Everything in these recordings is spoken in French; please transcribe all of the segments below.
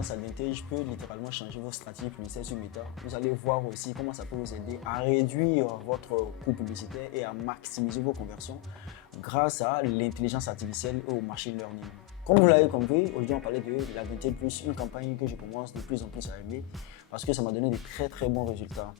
l'audience advantage peut littéralement changer vos stratégies publicitaires sur Meta. Vous allez voir aussi comment ça peut vous aider à réduire votre coût publicitaire et à maximiser vos conversions grâce à l'intelligence artificielle et au machine learning. Comme vous l'avez compris, aujourd'hui on parlait de l'Advantage Plus, une campagne que je commence de plus en plus à aimer parce que ça m'a donné de très bons résultats.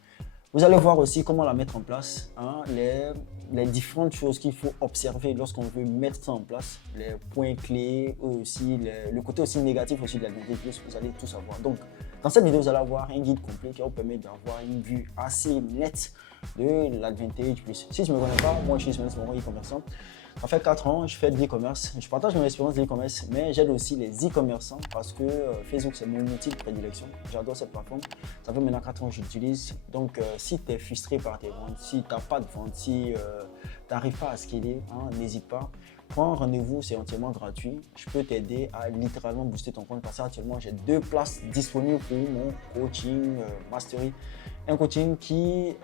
Vous allez voir aussi comment la mettre en place, les différentes choses qu'il faut observer lorsqu'on veut mettre ça en place, les points clés, aussi le côté aussi négatif aussi de l'Advantage Plus, vous allez tout savoir. Donc, dans cette vidéo, vous allez avoir un guide complet qui va vous permettre d'avoir une vue assez nette de l'Advantage Plus. Si tu ne me connais pas, moi je suis Ismaël Smoron, e-commerçant. Ça fait 4 ans, je fais de l'e-commerce. Je partage mon expérience de l'e-commerce, mais j'aide aussi les e-commerçants parce que Facebook, c'est mon outil de prédilection. J'adore cette plateforme. Ça fait maintenant 4 ans que je l'utilise. Donc, si tu es frustré par tes ventes, si tu n'as pas de vente, si tu n'arrives pas à scaler, n'hésite pas. Prends un rendez-vous, c'est entièrement gratuit. Je peux t'aider à littéralement booster ton compte parce qu'actuellement, j'ai 2 places disponibles pour mon coaching Mastery. Un coaching qui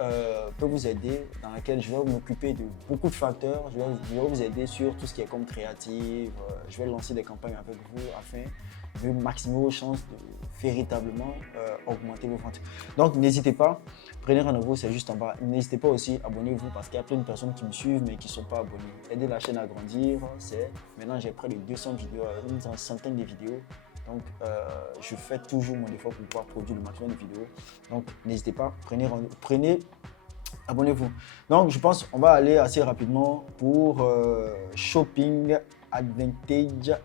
peut vous aider, dans lequel je vais m'occuper de beaucoup de facteurs. Je vais vous aider sur tout ce qui est comme créative. Je vais lancer des campagnes avec vous afin de maximiser vos chances de véritablement augmenter vos ventes. Donc, n'hésitez pas, prenez rendez-vous, c'est juste en bas. N'hésitez pas aussi, abonnez-vous parce qu'il y a plein de personnes qui me suivent mais qui ne sont pas abonnées. Aidez la chaîne à grandir. Maintenant, j'ai près de 200 vidéos, une centaine de vidéos. Donc, je fais toujours mon effort pour pouvoir produire le maximum de vidéos. Donc, n'hésitez pas, abonnez-vous. Donc, je pense qu'on va aller assez rapidement pour Shopping Advantage.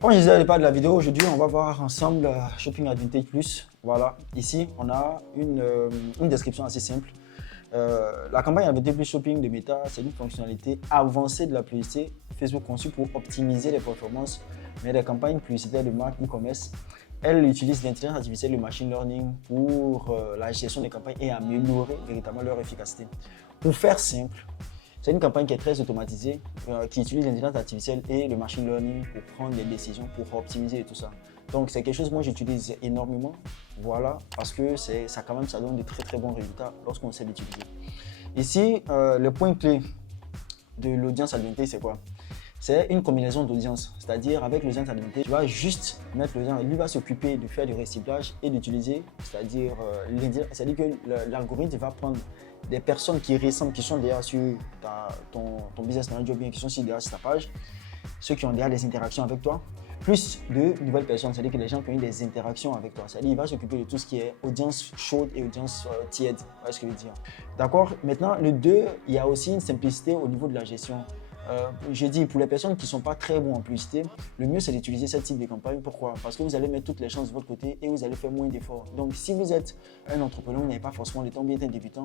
Comme je disais à départ de la vidéo, aujourd'hui, on va voir ensemble Shopping Advantage Plus. Voilà, ici, on a une description assez simple. La campagne Advantage Plus Shopping de Meta, c'est une fonctionnalité avancée de la publicité Facebook conçue pour optimiser les performances, mais les campagnes publicitaires de marque e-commerce, elles utilisent l'intelligence artificielle et le machine learning pour la gestion des campagnes et améliorer véritablement leur efficacité. Pour faire simple, c'est une campagne qui est très automatisée, qui utilise l'intelligence artificielle et le machine learning pour prendre des décisions, pour optimiser et tout ça. Donc, c'est quelque chose que moi j'utilise énormément, voilà, parce que ça donne de très bons résultats lorsqu'on sait l'utiliser. Ici, le point clé de l'audience advantage, c'est quoi? C'est une combinaison d'audience, c'est-à-dire avec l'audience advantage, tu vas juste mettre l'audience, lui va s'occuper de faire du reciblage et d'utiliser, c'est-à-dire que l'algorithme va prendre des personnes qui ressemblent, qui sont déjà sur ton business manager, bien qui sont déjà sur ta page, ceux qui ont déjà des interactions avec toi, plus de nouvelles personnes, c'est-à-dire que les gens qui ont eu des interactions avec toi. C'est-à-dire qu'il va s'occuper de tout ce qui est audience chaude et audience tiède. Vous voyez ce que je veux dire? D'accord? Maintenant, le 2, il y a aussi une simplicité au niveau de la gestion. J'ai dit, pour les personnes qui ne sont pas très bons en publicité, le mieux c'est d'utiliser ce type de campagne. Pourquoi? Parce que vous allez mettre toutes les chances de votre côté et vous allez faire moins d'efforts. Donc, si vous êtes un entrepreneur, vous n'avez pas forcément le temps, bien un débutant,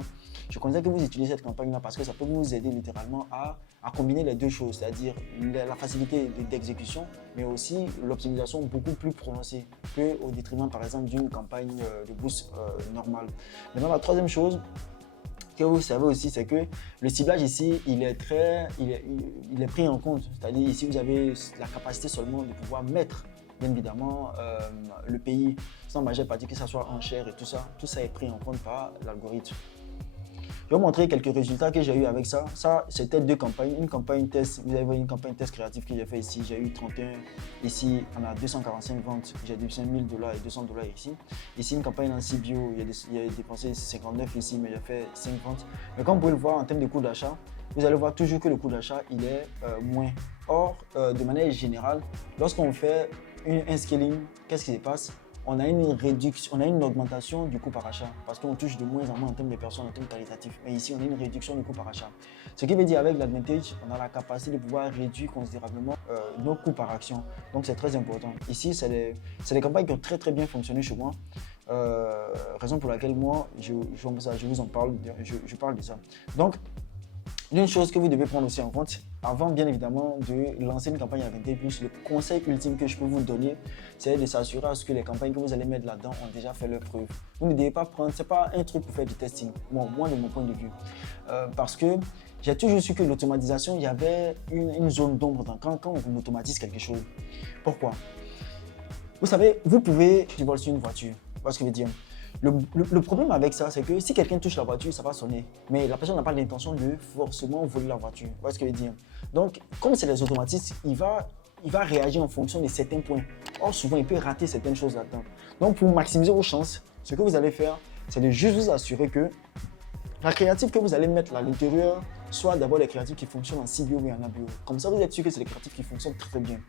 je conseille que vous utilisez cette campagne-là parce que ça peut vous aider littéralement à combiner les deux choses, c'est-à-dire la facilité d'exécution, mais aussi l'optimisation beaucoup plus prononcée qu'au détriment, par exemple, d'une campagne de boost normale. Maintenant, la troisième chose, que vous savez aussi, c'est que le ciblage ici, il est pris en compte. C'est-à-dire ici, vous avez la capacité seulement de pouvoir mettre, bien évidemment, le pays sans majeure partie, que ce soit en chair et tout ça est pris en compte par l'algorithme. Je vais vous montrer quelques résultats que j'ai eu avec ça. Ça, c'était 2 campagnes. Une campagne test, vous avez vu une campagne test créative que j'ai fait ici. J'ai eu 31. Ici, on a 245 ventes. J'ai dépensé $1000 et $200 ici. Ici, une campagne en CBO, j'ai dépensé 59 ici, mais j'ai fait 5 ventes. Mais comme vous pouvez le voir en termes de coût d'achat, vous allez voir toujours que le coût d'achat, il est moins. Or, de manière générale, lorsqu'on fait un scaling, qu'est-ce qui se passe? On a une réduction, on a une augmentation du coût par achat parce qu'on touche de moins en moins en termes de personnes, en termes qualitatifs. Mais ici, on a une réduction du coût par achat. Ce qui veut dire avec l'advantage, on a la capacité de pouvoir réduire considérablement nos coûts par action. Donc, c'est très important. Ici, c'est des campagnes qui ont très bien fonctionné chez moi. Raison pour laquelle moi, je vous en parle, je parle de ça. Donc, une chose que vous devez prendre aussi en compte, avant bien évidemment de lancer une campagne Advantage Plus, le conseil ultime que je peux vous donner, c'est de s'assurer à ce que les campagnes que vous allez mettre là-dedans ont déjà fait leur preuve. Vous ne devez pas prendre, ce n'est pas un truc pour faire du testing, moi de mon point de vue. Parce que j'ai toujours su que l'automatisation, il y avait une zone d'ombre quand on automatise quelque chose. Pourquoi? Vous savez, vous pouvez voler sur une voiture, vous voyez ce que je veux dire? Le problème avec ça, c'est que si quelqu'un touche la voiture, ça va sonner. Mais la personne n'a pas l'intention de forcément voler la voiture. Vous voyez ce que je veux dire? Donc, comme c'est les automatismes, il va réagir en fonction de certains points. Or, souvent, il peut rater certaines choses là-dedans. Donc, pour maximiser vos chances, ce que vous allez faire, c'est de juste vous assurer que la créative que vous allez mettre à l'intérieur soit d'abord les créatives qui fonctionnent en CBO et en ABO. Comme ça, vous êtes sûr que c'est les créatives qui fonctionnent très bien.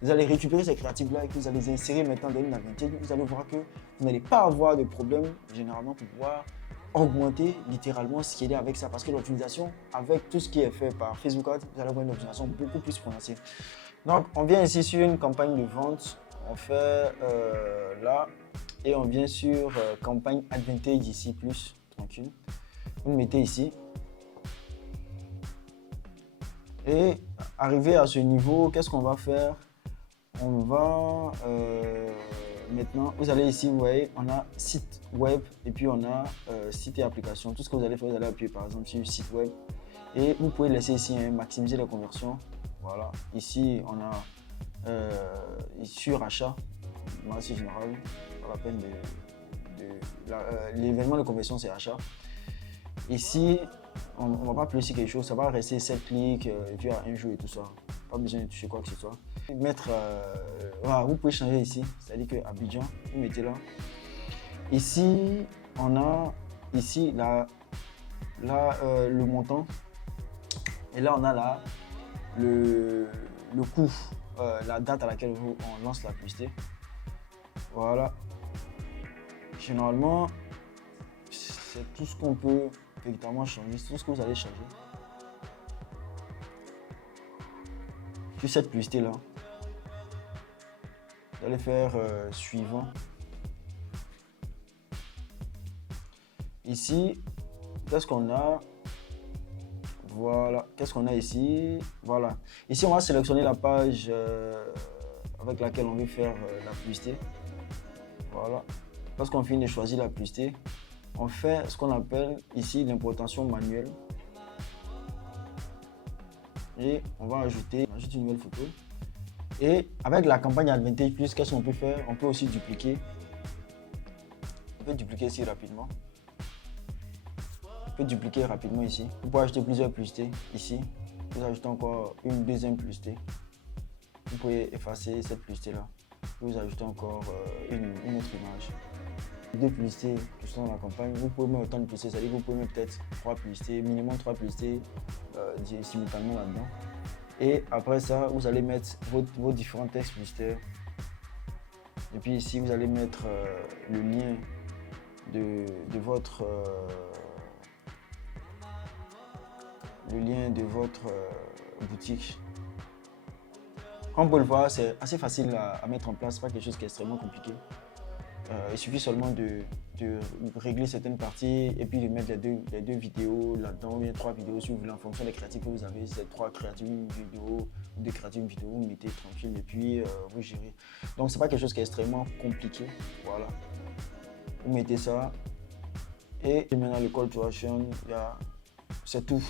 Vous allez récupérer ces créatives-là et que vous allez les insérer maintenant dans une Advantage. Vous allez voir que vous n'allez pas avoir de problème généralement pour pouvoir augmenter littéralement ce qui est avec ça. Parce que l'optimisation, avec tout ce qui est fait par Facebook Ads, vous allez avoir une optimisation beaucoup plus prononcée. Donc, on vient ici sur une campagne de vente. On fait là et on vient sur campagne Advantage ici, plus tranquille. Vous le mettez ici. Et arrivé à ce niveau, qu'est-ce qu'on va faire? On va maintenant, vous allez ici, vous voyez, on a site web et puis on a site et application. Tout ce que vous allez faire, vous allez appuyer par exemple sur site web et vous pouvez laisser ici maximiser la conversion. Voilà, ici on a sur achat, c'est général, pas la peine l'événement de conversion c'est achat. Ici, on ne va pas plus ici quelque chose, ça va rester 7 clics, et puis un jour et tout ça. Pas besoin de toucher quoi que ce soit. Mettre, voilà, vous pouvez changer ici, c'est-à-dire que Abidjan, vous mettez là. Ici, on a ici le montant. Et là, on a là le coût, la date à laquelle on lance la publicité. Voilà. Généralement, c'est tout ce qu'on peut véritablement changer, c'est tout ce que vous allez changer. Sur cette publicité là, vous allez faire suivant. Ici, qu'est-ce qu'on a? Voilà, qu'est-ce qu'on a ici? Voilà. Ici, on va sélectionner la page avec laquelle on veut faire la publicité. Voilà. Lorsqu'on finit de choisir la publicité, on fait ce qu'on appelle ici l'importation manuelle. Et on va ajouter une nouvelle photo. Et avec la campagne Advantage Plus, qu'est-ce qu'on peut faire? On peut aussi dupliquer. On peut dupliquer ici rapidement. On peut dupliquer rapidement ici. Vous pouvez ajouter plusieurs publicités ici. Vous ajoutez encore une deuxième publicité. Vous pouvez effacer cette publicité là. Vous ajoutez encore une autre image. Deux publicités qui sont dans la campagne, vous pouvez mettre autant de publicités, c'est-à-dire vous pouvez mettre peut-être 3 publicités, minimum 3 publicités simultanément là-dedans. Et après ça, vous allez mettre vos différents textes publicitaires. Et puis ici, vous allez mettre le lien de votre boutique. Comme vous pouvez le voir, c'est assez facile à mettre en place, pas quelque chose qui est extrêmement compliqué. Il suffit seulement de régler certaines parties et puis de mettre les deux vidéos là-dedans, ou bien 3 vidéos si vous voulez, en fonction des créatifs que vous avez. Si c'est 3 créatives vidéos ou 2 créatives vidéos, vous mettez tranquille et puis vous gérez. Donc c'est pas quelque chose qui est extrêmement compliqué. Voilà. Vous mettez ça et maintenant le call to action, c'est tout.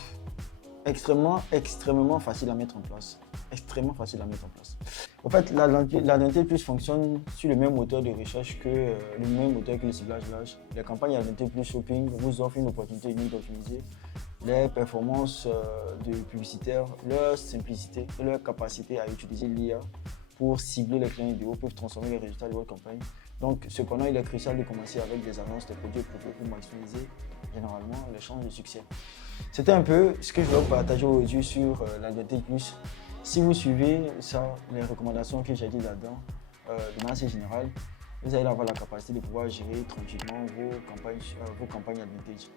Extrêmement facile à mettre en place. Extrêmement facile à mettre en place. En fait, l'Advantage Plus fonctionne sur le même moteur de recherche que le même moteur que le ciblage large. Les campagnes Advantage Plus Shopping vous offrent une opportunité unique d'optimiser les performances de publicitaires, leur simplicité et leur capacité à utiliser l'IA pour cibler les clients idéaux, peuvent transformer les résultats de votre campagne. Donc, cependant, il est crucial de commencer avec des annonces de produits pour maximiser généralement les chances de succès. C'était un peu ce que je vais vous partager aujourd'hui sur l'Advantage Plus. Si vous suivez ça, les recommandations que j'ai dit là-dedans, de manière assez générale, vous allez avoir la capacité de pouvoir gérer tranquillement vos campagnes Advantage.